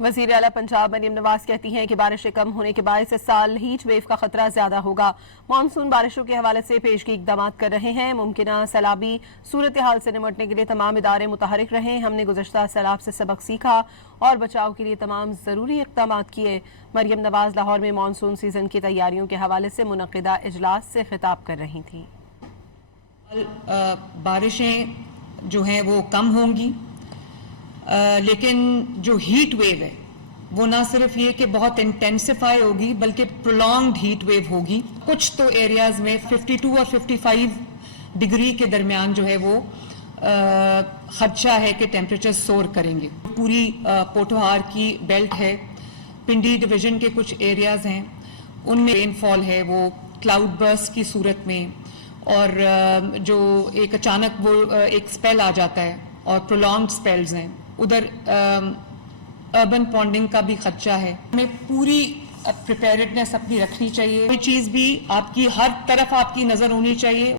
وزیر اعلیٰ پنجاب مریم نواز کہتی ہیں کہ بارشیں کم ہونے کے باعث اس سال ہیٹ ویو کا خطرہ زیادہ ہوگا۔ مانسون بارشوں کے حوالے سے پیشگی اقدامات کر رہے ہیں۔ ممکنہ سیلابی صورتحال سے نمٹنے کے لیے تمام ادارے متحرک رہیں۔ ہم نے گزشتہ سیلاب سے سبق سیکھا اور بچاؤ کے لیے تمام ضروری اقدامات کیے۔ مریم نواز لاہور میں مانسون سیزن کی تیاریوں کے حوالے سے منعقدہ اجلاس سے خطاب کر رہی تھیں۔ بارشیں جو ہیں وہ کم ہوں گی، لیکن جو ہیٹ ویو ہے وہ نہ صرف یہ کہ بہت انٹینسیفائی ہوگی بلکہ پرولونگڈ ہیٹ ویو ہوگی۔ کچھ تو ایریاز میں 52 اور 55 ڈگری کے درمیان جو ہے وہ خدشہ ہے کہ ٹیمپریچر سور کریں گے۔ پوری پوٹھوہار کی بیلٹ ہے، پنڈی ڈویژن کے کچھ ایریاز ہیں، ان میں رین فال ہے وہ کلاؤڈ برسٹ کی صورت میں، اور جو ایک اچانک وہ ایک سپیل آ جاتا ہے اور پرولونگڈ سپیلز ہیں، ادھر اربن پونڈنگ کا بھی خدشہ ہے۔ ہمیں پوری پریپیئرڈنیس اپنی رکھنی چاہیے، کوئی چیز بھی آپ کی ہر طرف آپ کی نظر ہونی چاہیے۔